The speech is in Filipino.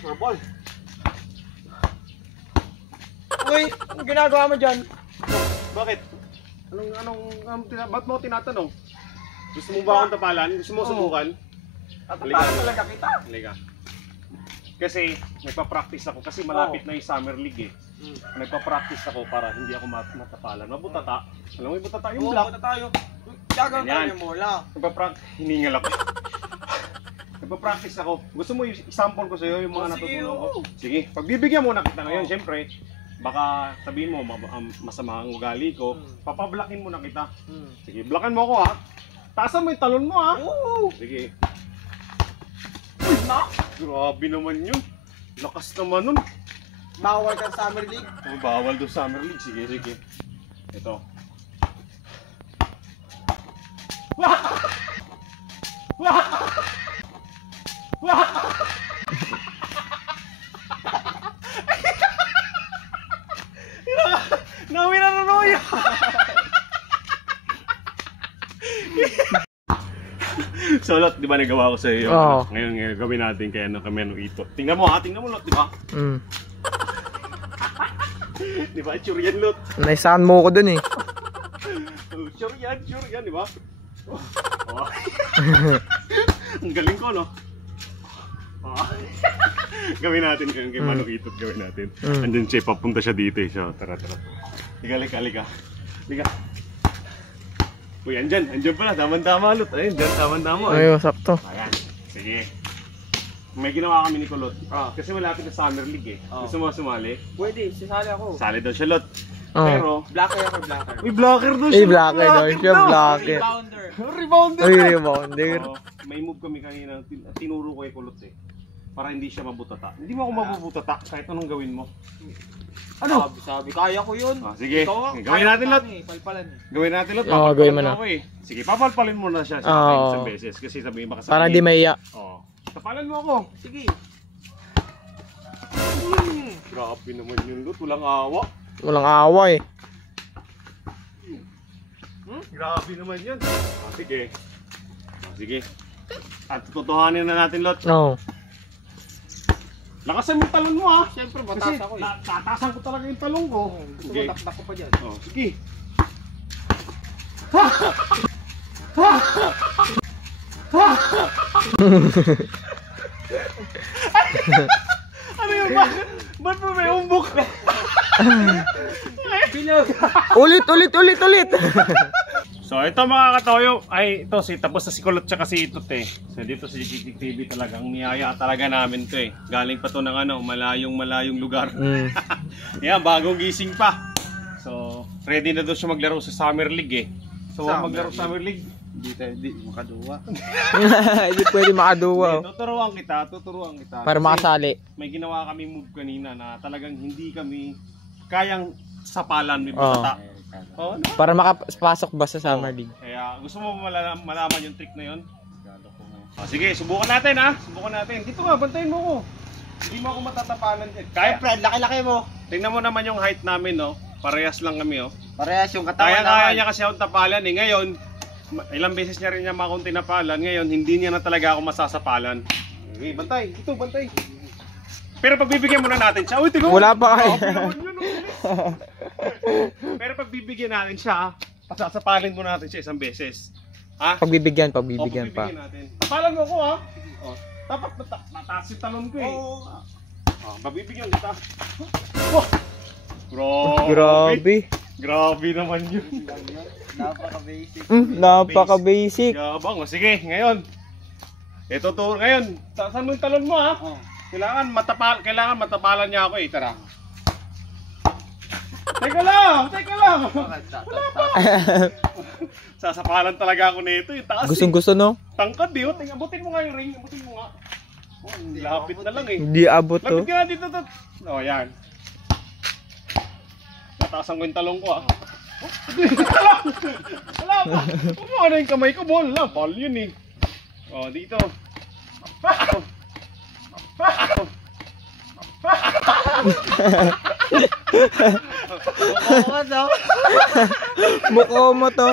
Sure ball. Uy, anong ginagawa mo dyan? Bakit? Ba't mo tinatanong? Gusto mo ba akong tapalan? Gusto mo subukan? Tatapalan talaga kita. Halika. Kasi nagpa-practice ako kasi malapit na yung Summer League eh. Nagpa-practice ako para hindi ako matapalan. Mabutata. Alam mo yung butata? Yung black. Oo, tayo. Gagawin tayo mo lang. Hiningal ako. Nagpa-practice ako. Gusto mo i-sample ko sa'yo yung mga natutunan ko? Sige, pagbibigyan mo na kita ngayon. Siyempre, baka sabihin mo masama ang ugali ko. Papablakin mo na kita. Sige, blakan mo ako ha. Taasan mo yung talon mo ha. Sige. Grabe naman yun. Lakas naman nun. Bawal kang Summer League. Bawal doon Summer League. Sige. Ito. Nawi na nunoy. So Lot, di ba nagawa ko sa iyo? Ngayon gawin natin kaya kami ito. Tingnan mo Lot, di ba? Di ba, sure yan Lot? Naisahan mo ko dun eh. Sure yan, di ba? Ang galing ko, no? Gawin natin kay Manong Itot, gawin natin. Andun siya, papunta siya dito eh. So, tara. Liga. Uy, andyan pala, tama-tama Lot. Ayun, dyan, tama-tama. Ay, sakto. Ayan, sige. May ginawa kami ni Kulot. Kasi malapit na Summer League eh. Gusto mo sumali? Pwede, sisali ako. Sali daw siya Lot. Pero, Blacker. Uy, blocker daw Ay, siya. blacker daw siya, blacker. Rebounder. Rebounder. May move kami kanina, tinuro ko kay Kulot eh. Para hindi siya mabutata. Hindi mo ako mabubutata kahit anong gawin mo. Ano? Sabi, kaya ko yun. Sige, gawin natin Lot. Palpalan. Gawin natin Lot. Gawin mo na. Sige, papalpalin mo na siya sa akin isang beses. Kasi sabihin baka sabihin. Para di maiya. Tapalan mo ako. Sige. Grabe naman yun Lot. Walang awa. Walang awa eh. Grabe naman yun. Sige. At tutuhanin na natin Lot. Lakasan mo yung talon mo ha. Siyempre, batas ako eh. Tatasan ko talaga yung talon ko. Gusto mo, taktak ko pa dyan. Sige. Ano yun? Ba't mo may umbok? Ulit. So ito mga katoyo, tapos na si Kulot tsaka si Itot eh. So dito si Kikik TV talagang niyaya talaga namin to eh. Galing pa to ng malayong lugar. Yan, bagong gising pa. So ready na daw siya maglaro sa Summer League eh. So maglaro sa Summer League. Hindi makaduwa. Hindi pwede makaduwa. Tuturuan kita. Para makasali. May ginawa kami move kanina na talagang hindi kami kayang sapalan ni bata. Para makapasok ba sa Summer League? Kaya gusto mo malaman yung trick na yun? Sige, subukan natin ha. Dito nga, bantayin mo ko. Hindi mo ako matatapalan dyan. Kaya, Fred, laki-laki mo. tingnan mo naman yung height namin, no? Parehas lang kami, oh. Parehas yung katawan naman. Kaya niya kasi akong tapalan eh. Ngayon, ilang beses niya rin niya akong tinapalan. Ngayon, hindi niya na talaga ako masasapalan. Okay, bantay. Ito, bantay. Pero pagbibigyan muna natin siya. Uy, tignan. Wala pa kayo. Pero pagbibigyan natin siya, pasasapalin mo natin siya isang beses. Ha? Pagbibigyan pa. Natin. Tapalan mo ko ha. Dapat mataas yung talon ko eh. Pagbibigyan kita. Grabe naman yun. Napaka-basic. Napaka-basic. Yabang. Sige, ngayon. Ito to, ngayon. Saan mo yung talon mo ha? Kailangan matapalan niya ako eh. Tara. Teka lang. Wala pa. Sasapalan talaga ako nito. Taas Gustong-gusto no? Tangkad eh. Abutin mo nga yung ring. Abutin mo nga. Lapit na lang eh. Hindi abot to. Lapit ka dito to. Yan. Nataasan ko yung talong ko ah. Wala. Ano yung kamay ko, ball lang. Ball yun eh. Oh, dito. Mukha mo to.